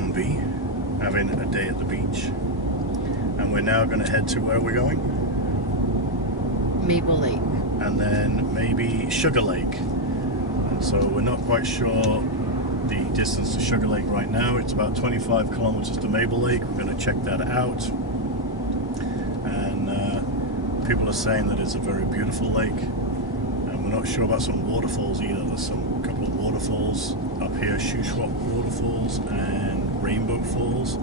Gumby, having a day at the beach. And we're now going to head to where we're going? Mable Lake. And then maybe Sugar Lake. And so we're not quite sure the distance to Sugar Lake right now. It's about 25 kilometers to Mable Lake. We're going to check that out. And people are saying that it's a very beautiful lake. And we're not sure about some waterfalls either. There's some couple of waterfalls up here, Shuswap waterfalls and Rainbow Falls.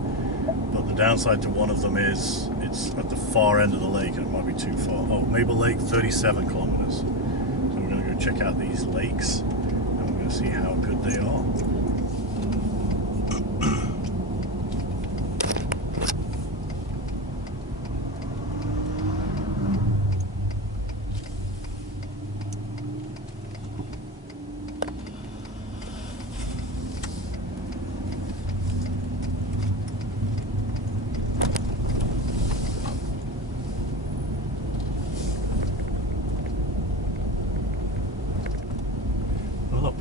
But the downside to one of them is it's at the far end of the lake and it might be too far. Oh, Mable Lake, 37 kilometers. So we're going to go check out these lakes and we're going to see how good they are.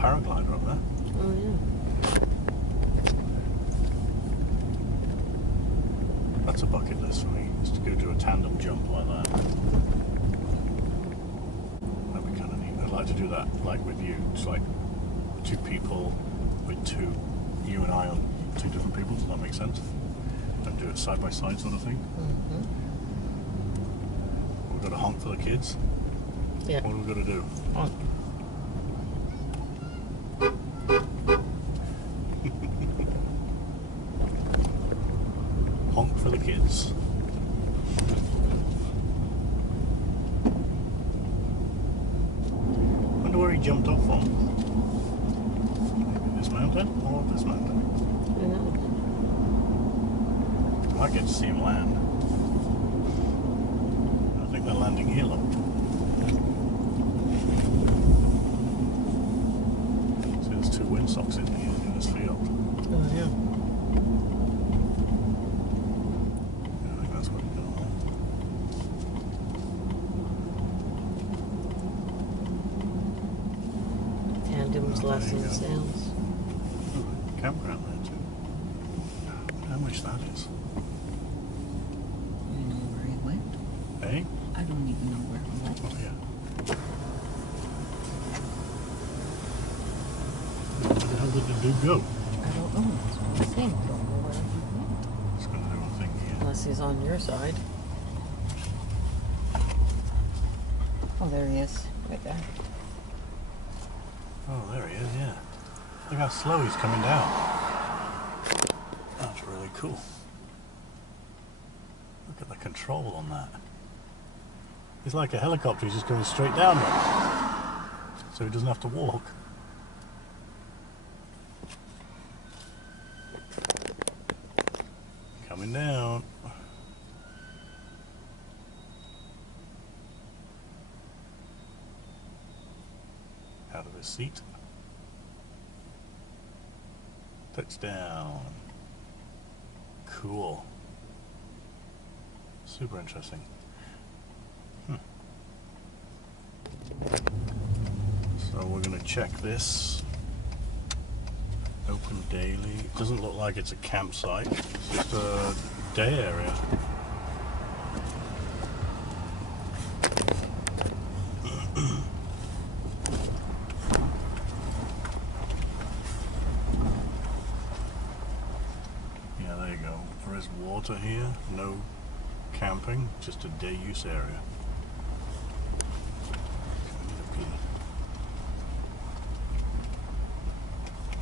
Paraglider up there. Oh yeah. That's a bucket list for me, is to go do a tandem jump like that. That'd be kind of neat. I'd like to do that like with you. It's like two people with you and I on two different people. Does that make sense? And do it side by side sort of thing. Mm-hmm. We've got to honk for the kids. Yeah. What are we got to do? Honk. Honk for the kids. Wonder where he jumped off from. Maybe this mountain or this mountain. Who knows? Might get to see him land. I think they're landing here, look. See, there's two windsocks in this field. Oh yeah. Tandem's lesson sales. Campground there too. How much that is? You know where he went? Eh? I don't even know where he went. Oh yeah. Where the hell did the dude go? I don't know. That's what I'm saying. Don't know where he went. It's gonna do a thing here. Unless he's on your side. Oh, there he is. Right there. Oh, there he is, yeah. Look how slow he's coming down. That's really cool. Look at the control on that. It's like a helicopter, he's just going straight down there. So he doesn't have to walk. Coming down. Out of his seat. Touchdown. Cool. Super interesting. So we're going to check this. Open daily. It doesn't look like it's a campsite. It's just a day area. Water here, no camping, just a day use area.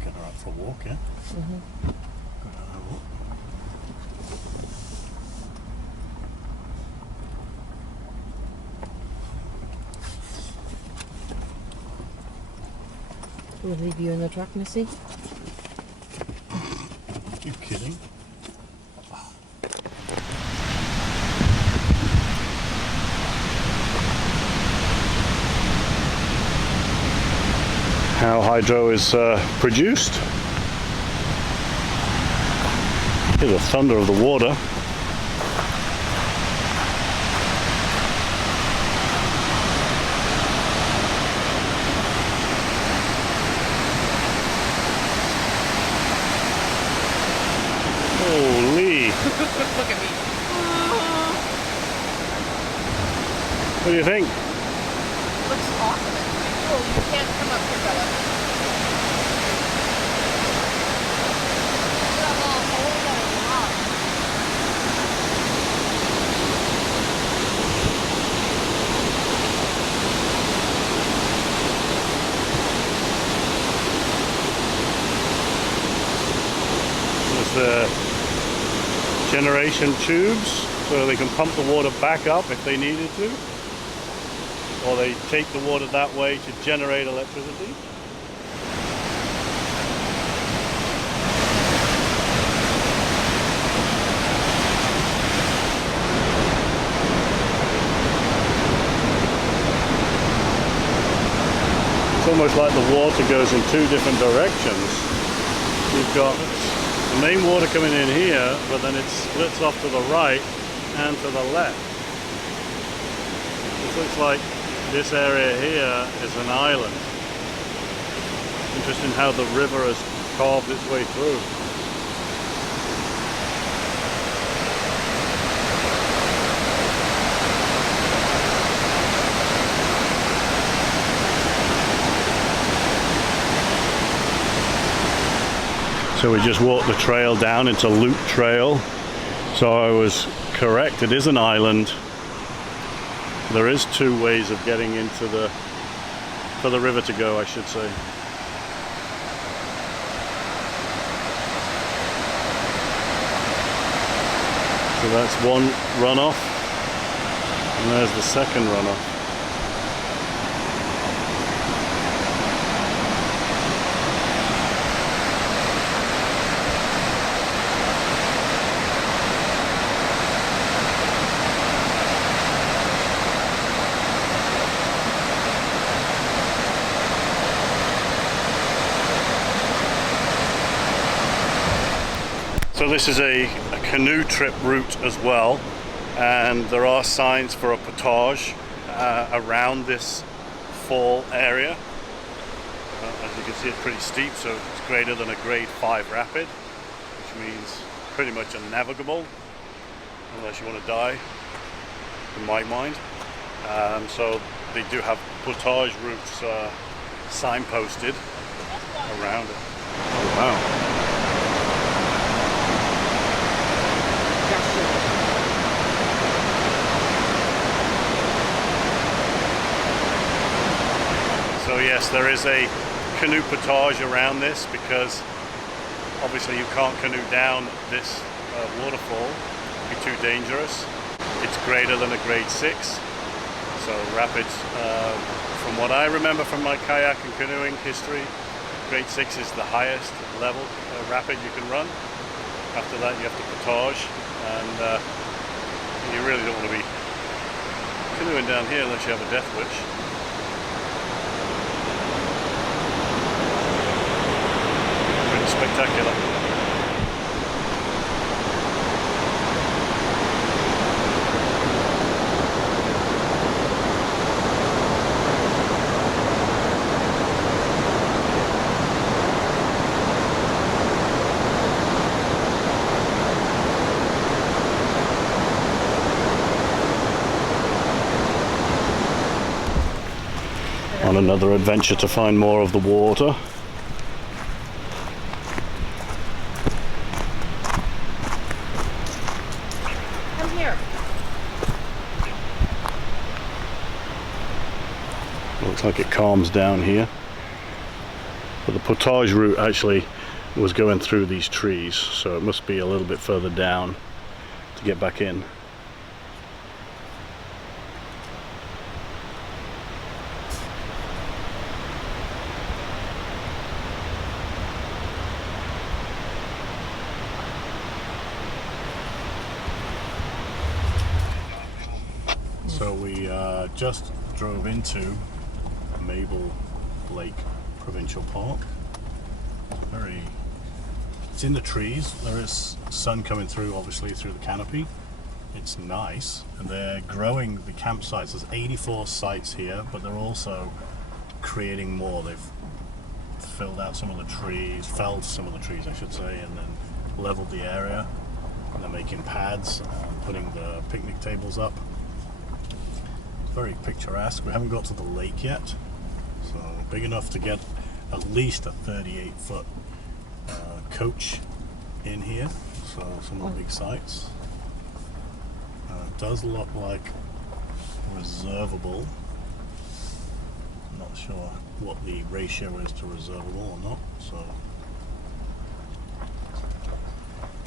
Get her out for a walk, yeah? Mm-hmm. Go down and walk. We'll leave you in the truck, Missy. You kidding? How hydro is produced. Hear the thunder of the water. Look at me. What do you think? Looks awesome. Oh, you can't come up here, Bella. The generation tubes, so they can pump the water back up if they needed to, or they take the water that way to generate electricity. It's almost like the water goes in two different directions. You've got the main water coming in here, but then it splits off to the right and to the left. It looks like this area here is an island. Interesting how the river has carved its way through. So we just walked the trail down. It's a loop trail. So I was correct, it is an island. There is two ways of getting into for the river to go, I should say. So that's one runoff, and there's the second runoff. So this is a canoe trip route as well, and there are signs for a portage around this fall area. As you can see, it's pretty steep, so it's greater than a grade 5 rapid, which means pretty much unnavigable unless you want to die, in my mind. So they do have portage routes signposted around it. Oh, wow. So yes, there is a canoe portage around this because obviously you can't canoe down this waterfall. It'd be too dangerous. It's greater than a grade 6. So rapids, from what I remember from my kayak and canoeing history, grade 6 is the highest level rapid you can run. After that you have to portage, and you really don't want to be canoeing down here unless you have a death wish. Pretty spectacular. On another adventure to find more of the water. Come here. Looks like it calms down here. But the portage route actually was going through these trees, so it must be a little bit further down to get back in. So we just drove into Mable Lake Provincial Park. It's in the trees. There is sun coming through, obviously, through the canopy. It's nice, and they're growing the campsites. There's 84 sites here, but they're also creating more. They've filled out some of the trees, felled some of the trees, I should say, and then leveled the area. And they're making pads and putting the picnic tables up. It's very picturesque. We haven't got to the lake yet, so big enough to get at least a 38-foot coach in here, so some of the big sites. It does look like reservable. I'm not sure what the ratio is to reservable or not, so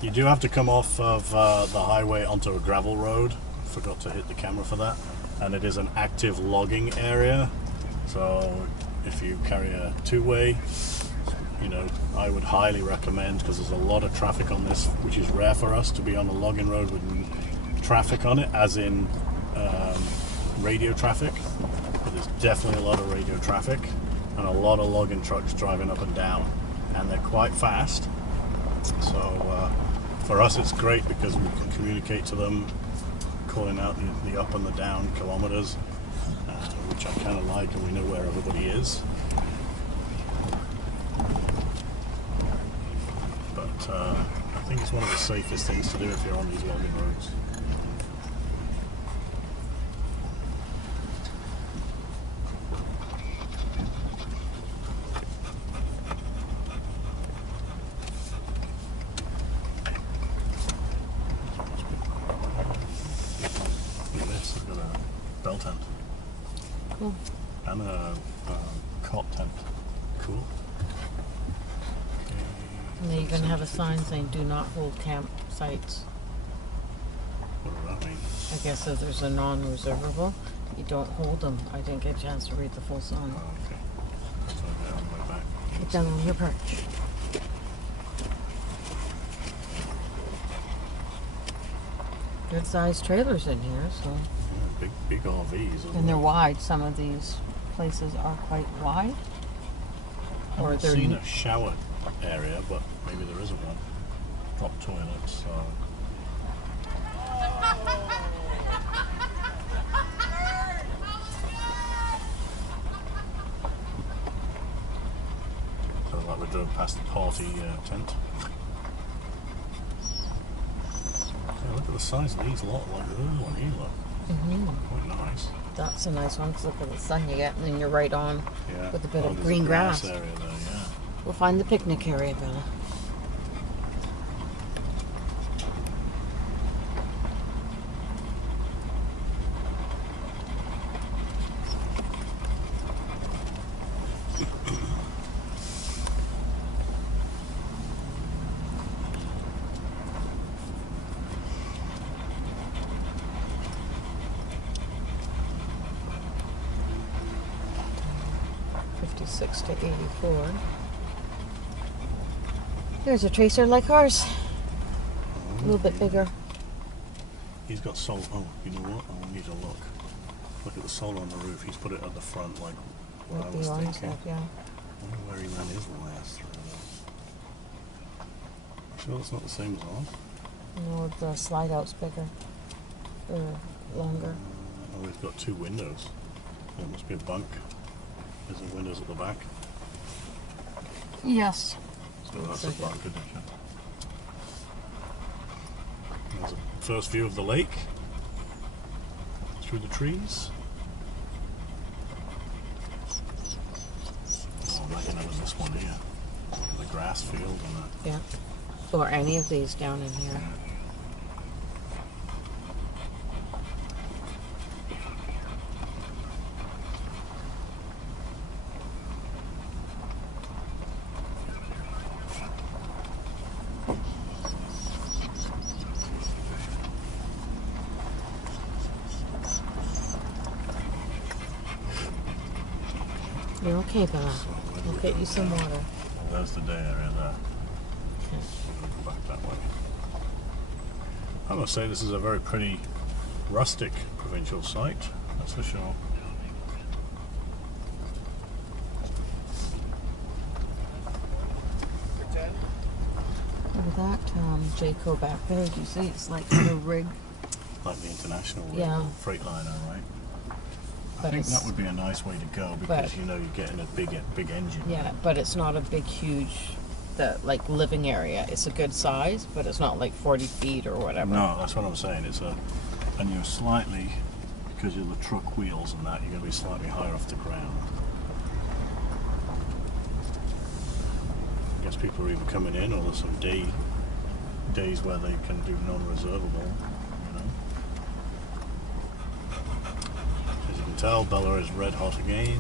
you do have to come off of the highway onto a gravel road. Forgot to hit the camera for that. And it is an active logging area, so if you carry a two-way, you know, I would highly recommend, because there's a lot of traffic on this, which is rare for us to be on a logging road with traffic on it, as in radio traffic. But there's definitely a lot of radio traffic and a lot of logging trucks driving up and down, and they're quite fast. So for us it's great because we can communicate to them, calling out the up and the down kilometers, which I kind of like, and we know where everybody is. But I think it's one of the safest things to do if you're on these logging roads. Bell tent. Cool. And a cot tent. Cool. Okay. And they even have a sign saying "Do not hold campsites." What does that mean? I guess if there's a non-reservable, you don't hold them. I didn't get a chance to read the full sign. Oh, okay. That's on there on the way back. Get down on your perch. Good sized trailers in here, so. Yeah, big RVs. And they're wide. Some of these places are quite wide. I haven't seen a shower area, but maybe there isn't one. Drop toilets. So like we drove past the party tent. Yeah, look at the size of these lot, like the other one here, look. Quite nice. That's a nice one, 'cause look at the sun you get, and then you're right on Yeah. with a bit of there's green a grass. area there, yeah. We'll find the picnic area, Bella. '56 to '84. There's a tracer like ours. A little bit bigger. He's got solar. Oh, you know what? I need to look. Look at the solar on the roof. He's put it at the front, like what I With was the orange thinking. stuff, yeah. I wonder where he ran his last. Sure, it's not the same as ours. No, the slide out's bigger. Or longer. Oh, we've got two windows. There must be a bunk. There's the windows at the back. Yes. So that's Looks a like bunk addition. There's a first view of the lake through the trees. Oh, imagine there was this one here. The grass field and that. Yeah. Or any of these down in here. You're okay, Bella. We'll get you some water. Well, there's the day area there. Okay. I'm going to go back that way. I must say this is a very pretty rustic provincial site, that's for sure. Look at that Jayco back there. Do you see? It's like the rig. Like the international Yeah. Freightliner, right? I But think it's- that would be a nice way to go because but- you know you're getting a big engine. Yeah, but it's not a big, huge the like living area. It's a good size, but it's not like 40 feet or whatever. No, that's what I'm saying. And you're slightly, because of the truck wheels and that, you're going to be slightly higher off the ground. I guess people are either coming in, or there's some days where they can do non-reservable. As you can tell, Bella is red hot again.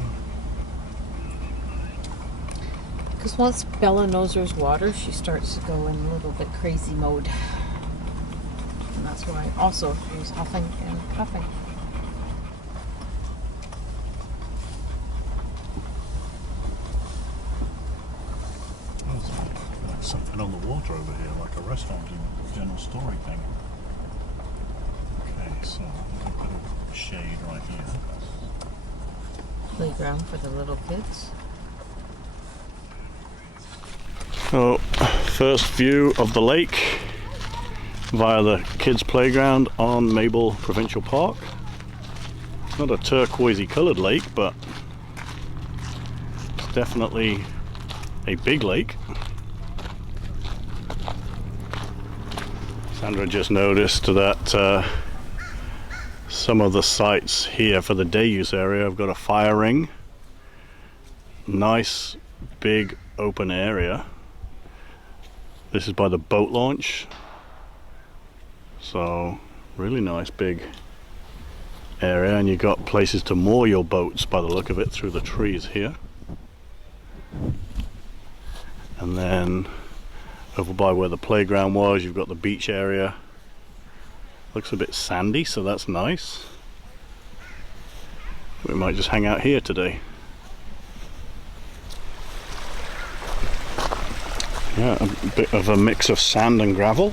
Because once Bella knows there's water, she starts to go in a little bit crazy mode. And that's why also she was huffing and puffing. Oh, there's like something on the water over here, like a restaurant and general story thing. Okay, so a bit of shade right here. Playground for the little kids. So, first view of the lake via the kids' playground on Mable Provincial Park. It's not a turquoisey coloured lake, but it's definitely a big lake. Sandra just noticed that some of the sites here for the day use area have got a fire ring. Nice big open area. This is by the boat launch, so really nice big area, and you've got places to moor your boats by the look of it through the trees here. And then over by where the playground was, you've got the beach area. Looks a bit sandy, so that's nice. We might just hang out here today. Yeah, a bit of a mix of sand and gravel.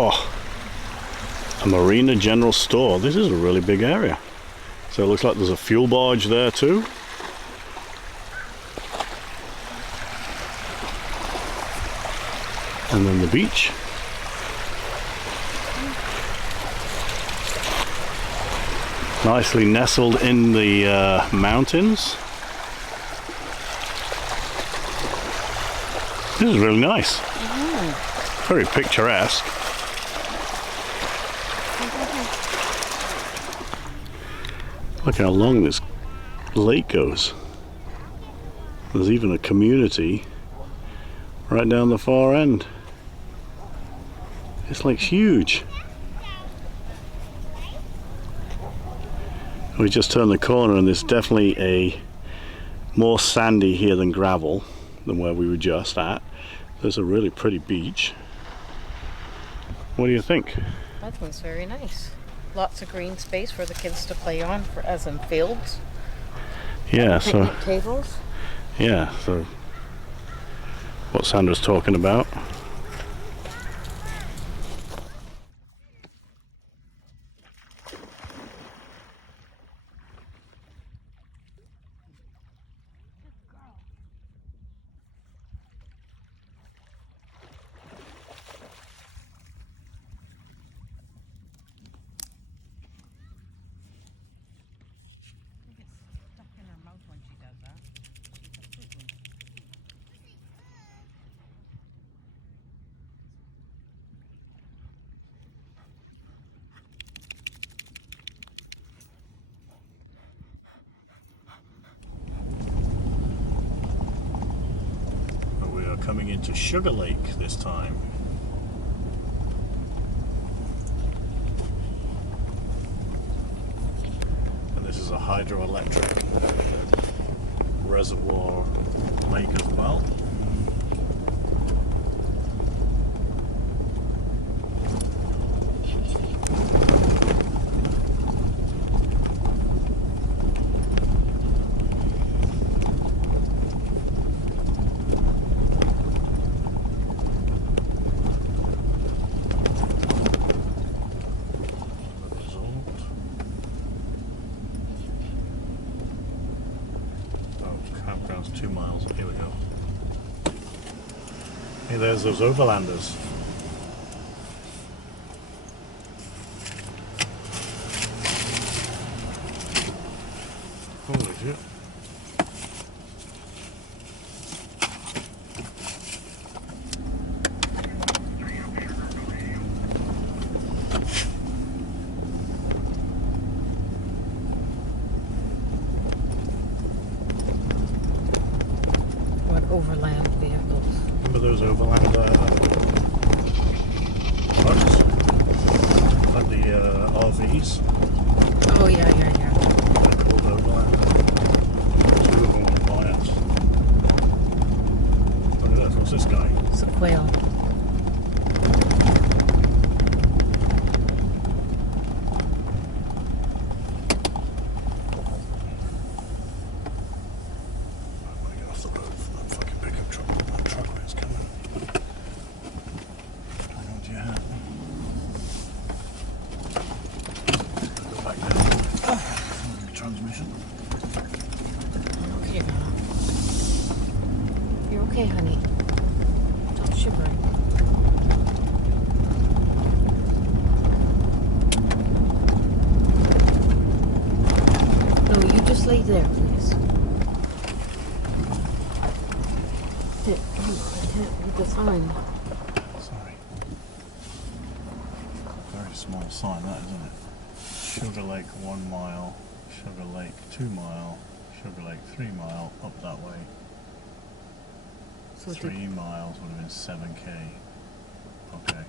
Oh, a Marina General Store. This is a really big area. So it looks like there's a fuel barge there too. And then the beach. Nicely nestled in the mountains. This is really nice. Very picturesque. Look how long this lake goes. There's even a community right down the far end. This lake's huge. We just turned the corner and there's definitely a more sandy here than gravel than where we were just at. There's a really pretty beach. What do you think? That one's very nice. Lots of green space for the kids to play on, as in fields. Yeah, Picnic so tables. yeah, so what Sandra's talking about. Coming into Sugar Lake this time. And this is a hydroelectric reservoir lake as well. Campground's 2 miles. Here we go. Hey, there's those overlanders. Holy shit. overland trucks, like the RVs. Oh yeah, yeah, yeah. They're called overland. Two of them want to buy us. Look at this, what's this guy? It's a quail. Okay, Bella. You're okay, honey. Don't shiver. No, you just lay there, please. Sit. Come on, I can't read the sign. Sorry. Very small sign, that isn't it? Sugar Lake 1 mile, Sugar Lake 2 mile, Sugar Lake 3 mile, up that way. So 3 miles would have been 7k. Okay.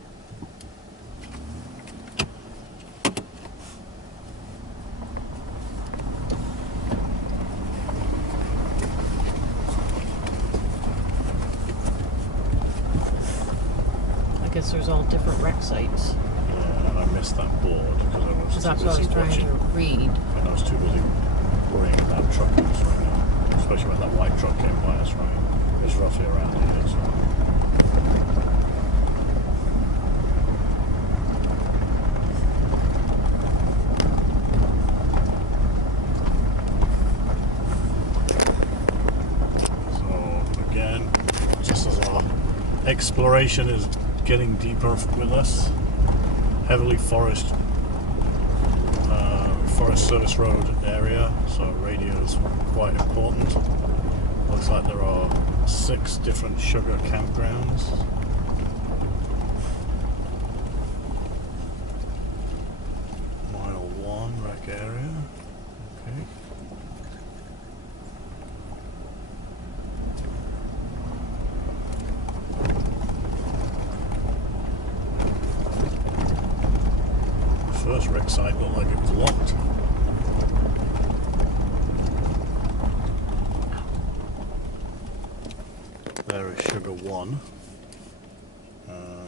I guess there's all different wreck sites. Yeah, and I missed that board because I was That's too what I was busy trying watching. to read. And I was too busy worrying about truckers right now. Especially when that white truck came by us, right? It's roughly around here, so. So, again, just as our exploration is getting deeper with us, heavily forest service road area, so radio is quite important. Looks like there are 6 different sugar campgrounds. Mile 1 wreck area. Okay. First wreck site looked like it was locked. There is Sugar 1.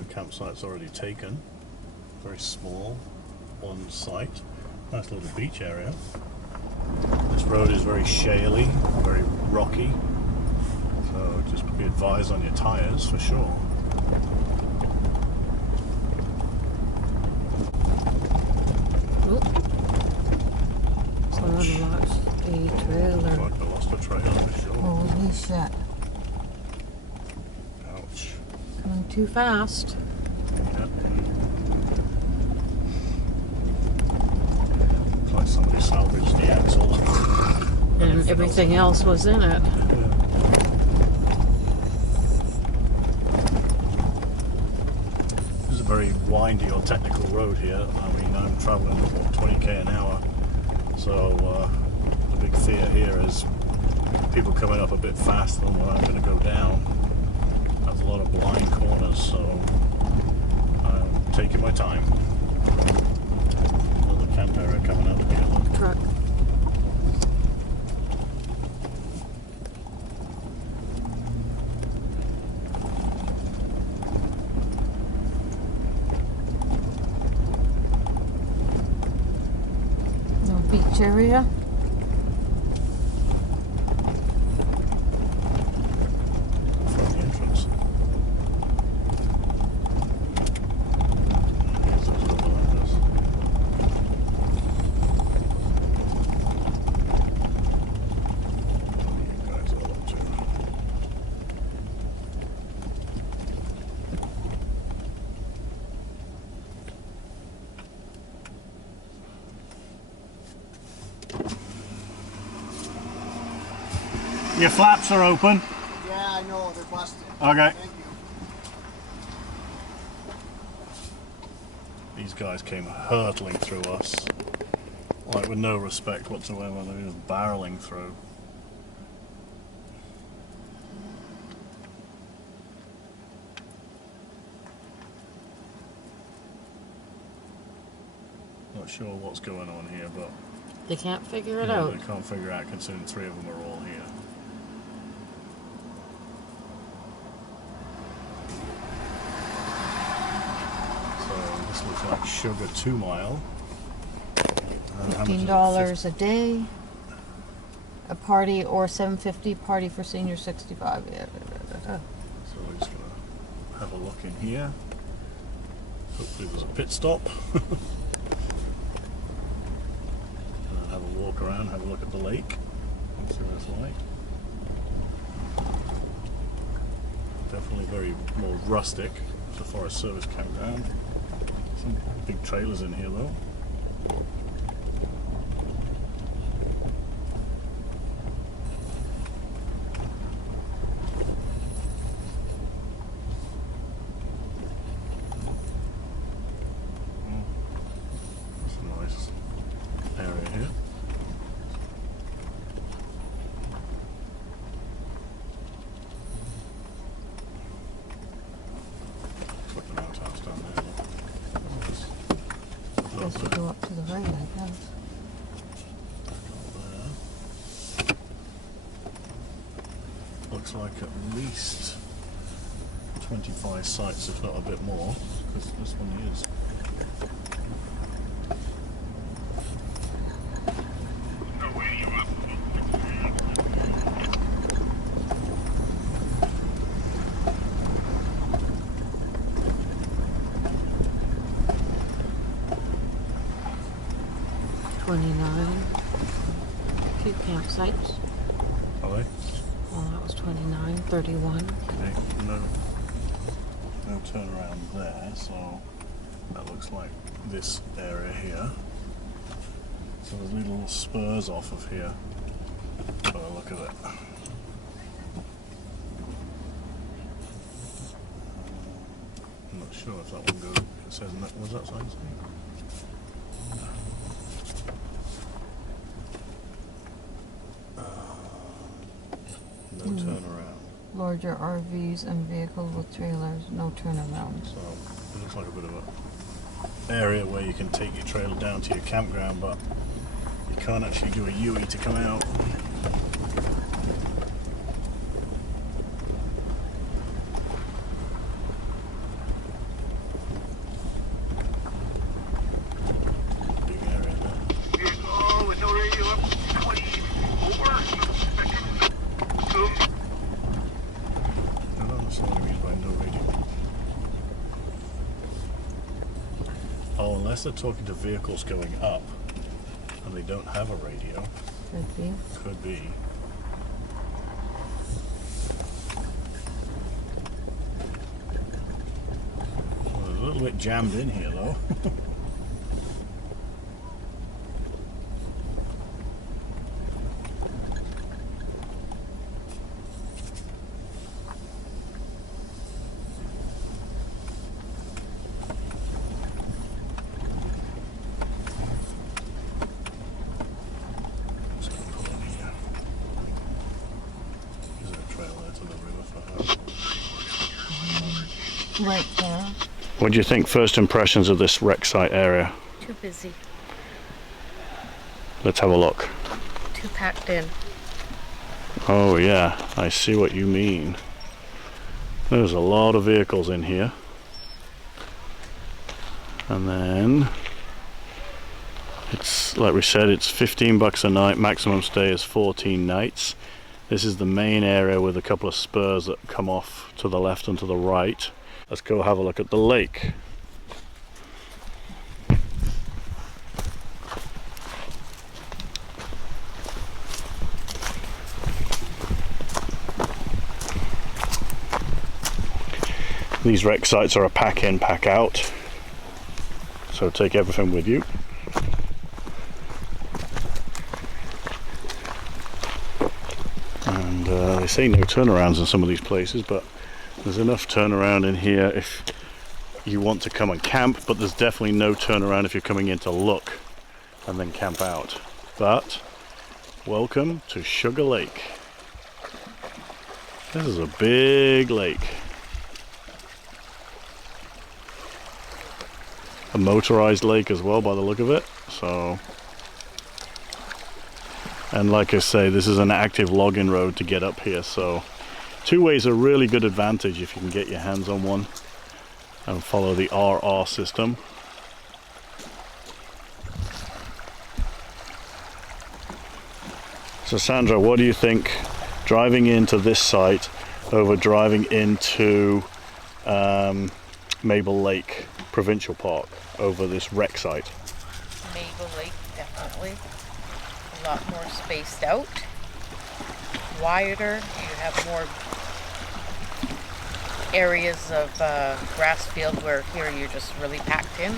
Campsite's already taken. Very small, one site. Nice little beach area. This road is very shaly, very rocky. So just be advised on your tyres for sure. Someone lost a trailer. Fuck, I lost a trailer for sure. Holy shit. Ouch. Going too fast. Yep. Looks like somebody salvaged the axle. And everything else was in it. This is a very windy or technical road here. I mean, I'm travelling at 20k an hour. So the big fear here is people coming up a bit faster than where I'm going to go down. There's a lot of blind corners, so I'm taking my time. Another camp area coming up here. Look. Truck. No beach area. From the entrance. There's those overlanders. What are you guys all up to? Your flaps are open. Yeah, I know, they're busted. Okay. Thank you. These guys came hurtling through us, like with no respect whatsoever. They were just barreling through. Not sure what's going on here, but They can't figure it yeah, out. they can't figure out considering 3 of them are all here. So this looks like Sugar 2 Mile. How much is it? $15 a day. A party or $7.50 party for senior 65. Yeah. So we're just gonna have a look in here. Hopefully there's a pit stop. And have a walk around, have a look at the lake, and see what it's like. Definitely very more rustic as a Forest Service campground. Some big trailers in here though. Area here. Look at the outhouse down there. Guess we go up to the right, I guess. There. Looks like at least 25 sites, if not a bit more, because this one is. A few campsites. Are they? Well, that was 29, 31. Okay, no turnaround there, so that looks like this area here. So there's little spurs off of here. Have a look at it. I'm not sure if that one goes. It says was that sign saying? No turnaround. Larger RVs and vehicles with trailers, no turnaround. So it looks like a bit of a area where you can take your trailer down to your campground, but you can't actually do a U-E to come out. Big area there. Oh, with no radio up 24. I don't understand what it means by no radio. Oh, unless they're talking to vehicles going up and they don't have a radio. Could be. Could be. Well, it's a little bit jammed in here though. Just gonna pull in here. Is there a trail there to the river for her? Right there. What do you think, first impressions of this wreck site area? Too busy. Let's have a look. Too packed in. Oh yeah, I see what you mean. There's a lot of vehicles in here. And then it's like we said, it's $15 a night, maximum stay is 14 nights. This is the main area with a couple of spurs that come off to the left and to the right. Let's go have a look at the lake. These wreck sites are a pack in, pack out. So take everything with you. And they say no turnarounds in some of these places, but there's enough turnaround in here if you want to come and camp, but there's definitely no turnaround if you're coming in to look and then camp out. But welcome to Sugar Lake. This is a big lake. a motorized lake as well by the look of it. So, and like I say, this is an active logging road to get up here, so two-way's a really good advantage if you can get your hands on one and follow the RR system. So Sandra, what do you think driving into this site over driving into Mable Lake Provincial Park over this wreck site? Mable Lake, definitely. A lot more spaced out. Wider. You have more areas of grass field where here you're just really packed in.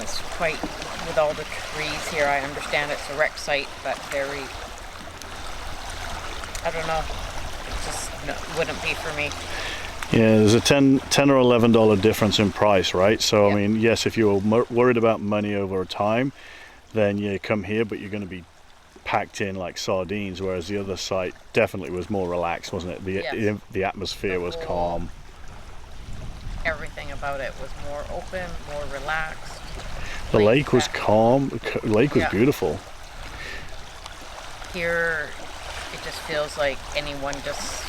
It's quite, with all the trees here, I understand it's a wreck site, but very, I don't know, it just wouldn't be for me. Yeah, there's a $10 or $11 difference in price, right? So, Yep. I mean, yes, if you're worried about money over time, then you come here, but you're going to be packed in like sardines, whereas the other site definitely was more relaxed, wasn't it? Yes. The atmosphere was calm. Everything about it was more open, more relaxed. The laid lake was back. calm. The lake was Yeah. beautiful. Here, it just feels like anyone just,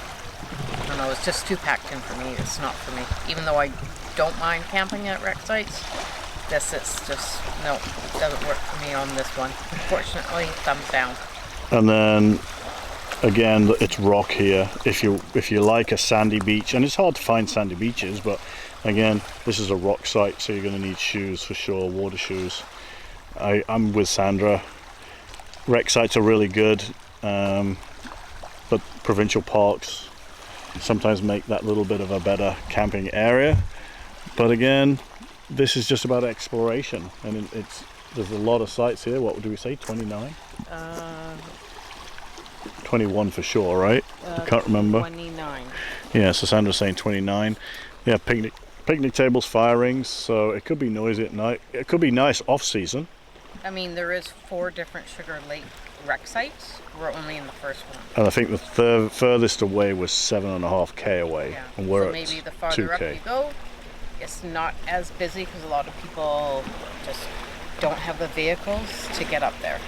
I don't know, it's just too packed in for me. It's not for me. Even though I don't mind camping at wreck sites, this is just, no, it doesn't work for me on this one. Unfortunately, thumbs down. And then again, it's rock here. If you like a sandy beach, and it's hard to find sandy beaches, but again, this is a rock site, so you're going to need shoes for sure, water shoes. I'm with Sandra. Wreck sites are really good, but provincial parks sometimes make that little bit of a better camping area. But again, this is just about exploration, and there's a lot of sites here. What do we say, 29? 21 for sure, right? I can't remember. 29. Yeah, so Sandra's saying 29. Yeah, picnic tables, fire rings, so it could be noisy at night. It could be nice off-season. I mean, there is 4 different Sugar Lake wreck sites. We're only in the first one. And I think the furthest away was 7.5k away, Yeah. and we're So at maybe the farther up 2k. you go, it's not as busy because a lot of people just don't have the vehicles to get up there.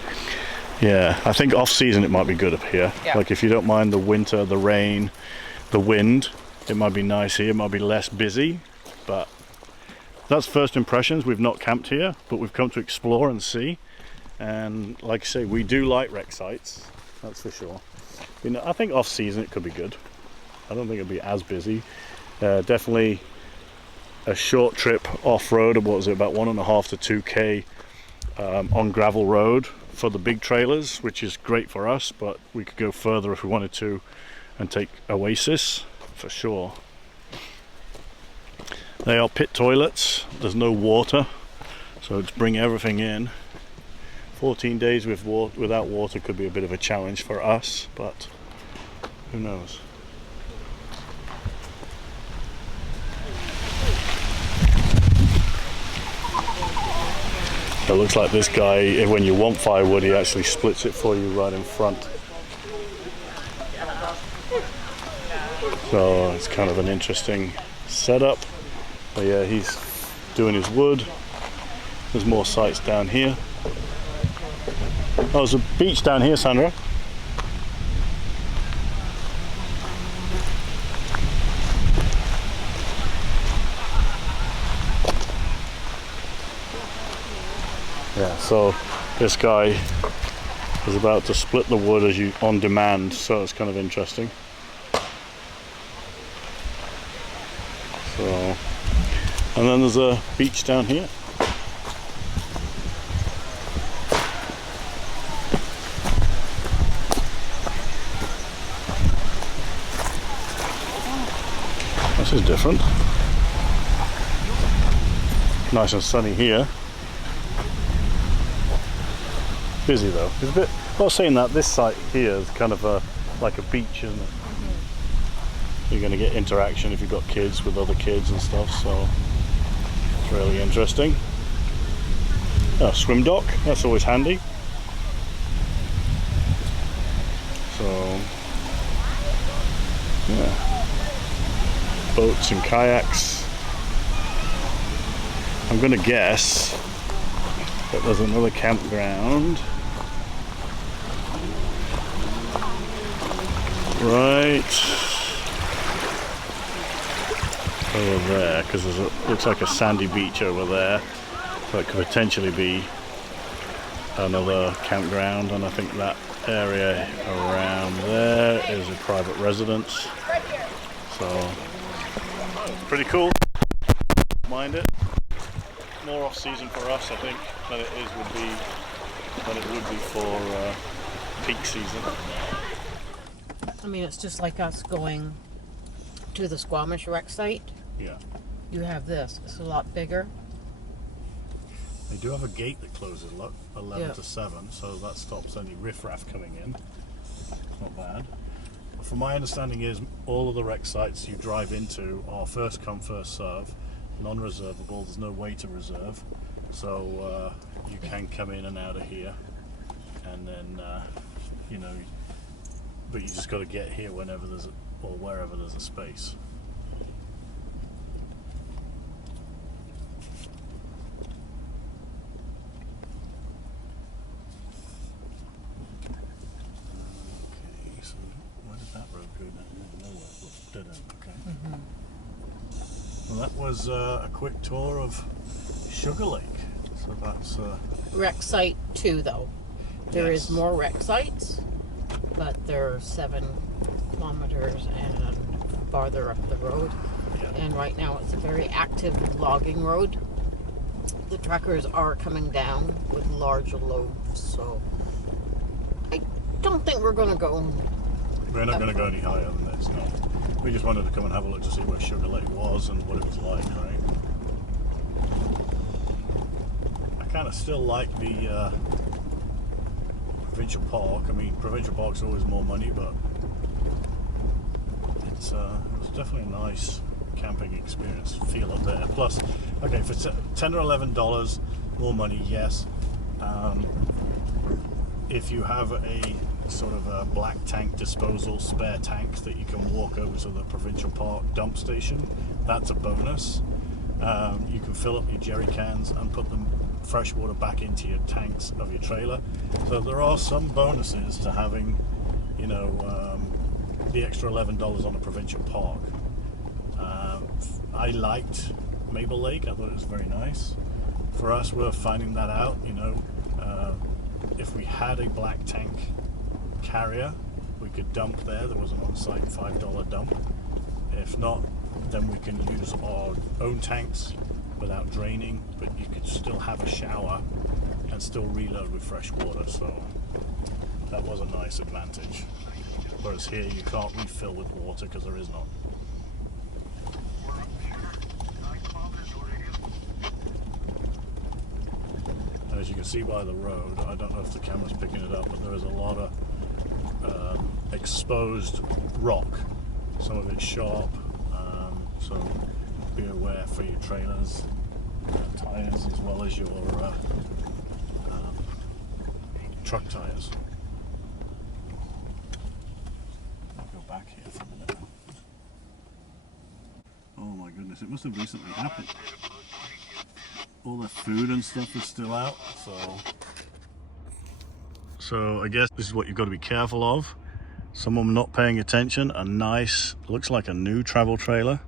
Yeah, I think off-season it might be good up here. Yeah. Like if you don't mind the winter, the rain, the wind, it might be nice here. It might be less busy, but that's first impressions. We've not camped here, but we've come to explore and see. And like I say, we do like wreck sites, that's for sure. You know, I think off-season it could be good. I don't think it'll be as busy. Definitely a short trip off-road. What was it, about 1.5 to 2k on gravel road for the big trailers, which is great for us, but we could go further if we wanted to and take Oasis for sure. They are pit toilets. There's no water, so to bring everything in. 14 days without water could be a bit of a challenge for us, but who knows. It looks like this guy, when you want firewood, he actually splits it for you right in front. So it's kind of an interesting setup. But yeah, he's doing his wood. There's more sites down here. Oh, there's a beach down here, Sandra. Yeah, so this guy is about to split the wood as you on demand, so it's kind of interesting. So, and then there's a beach down here. This is different. Nice and sunny here. Busy though. It's a bit. Well, saying that, this site here is kind of like a beach, isn't it? Mm-hmm. You're going to get interaction if you've got kids with other kids and stuff, so it's really interesting. Oh, swim dock. That's always handy. So, yeah. Boats and kayaks. I'm gonna guess that there's another campground right over there, because looks like a sandy beach over there, so it could potentially be another campground, and I think that area around there is a private residence, so pretty cool. Mind it. More off season for us, I think, than it would be for peak season. I mean, it's just like us going to the Squamish wreck site. Yeah. You have this. It's a lot bigger. They do have a gate that closes 11 Yeah. to 7, so that stops any riffraff coming in. It's not bad. But from my understanding is all of the wreck sites you drive into are first come, first serve, non-reservable. There's no way to reserve, so you can come in and out of here, and then you know, but you just got to get here whenever there's or wherever there's a space. Well, that was a quick tour of Sugar Lake. So that's Wreck site 2, though. There Yes. is more wreck sites, but they're 7 kilometers and farther up the road. yeah. And right now it's a very active logging road. The truckers are coming down with larger loads, so I don't think we're going to go. We're not going to go any higher than this, no. We just wanted to come and have a look to see where Sugar Lake was and what it was like, right? I kind of still like the Provincial Park. I mean, Provincial Park's always more money, but it was definitely a nice camping experience feel up there. Plus, okay, for $10 or $11 more money, yes. If you have a sort of a black tank disposal spare tank that you can walk over to the Provincial Park dump station, that's a bonus. You can fill up your jerry cans and put them fresh water back into your tanks of your trailer. So there are some bonuses to having, you know, the extra $11 on a Provincial Park. I liked Mable Lake. I thought it was very nice. For us, we're finding that out, you know. If we had a black tank carrier, we could dump there. There was an on-site $5 dump. If not, then we can use our own tanks without draining, but you could still have a shower and still reload with fresh water, so that was a nice advantage. Whereas here you can't refill with water because there is none. And as you can see by the road, I don't know if the camera's picking it up, but there is a lot of exposed rock. Some of it's sharp, so be aware for your trailers, tires, as well as your truck tires. I'll go back here for a minute. Oh my goodness, it must have recently happened. All the food and stuff is still out, so I guess this is what you've got to be careful of. Someone not paying attention. A nice, looks like a new travel trailer.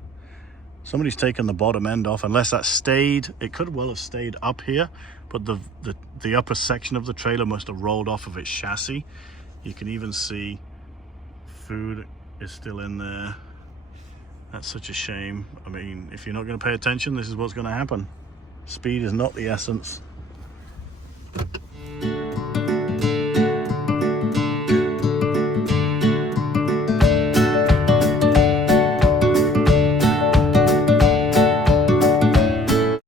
Somebody's taken the bottom end off, unless that stayed. It could well have stayed up here, but the upper section of the trailer must have rolled off of its chassis. You can even see food is still in there. That's such a shame. I mean, if you're not going to pay attention, this is what's going to happen. Speed is not the essence.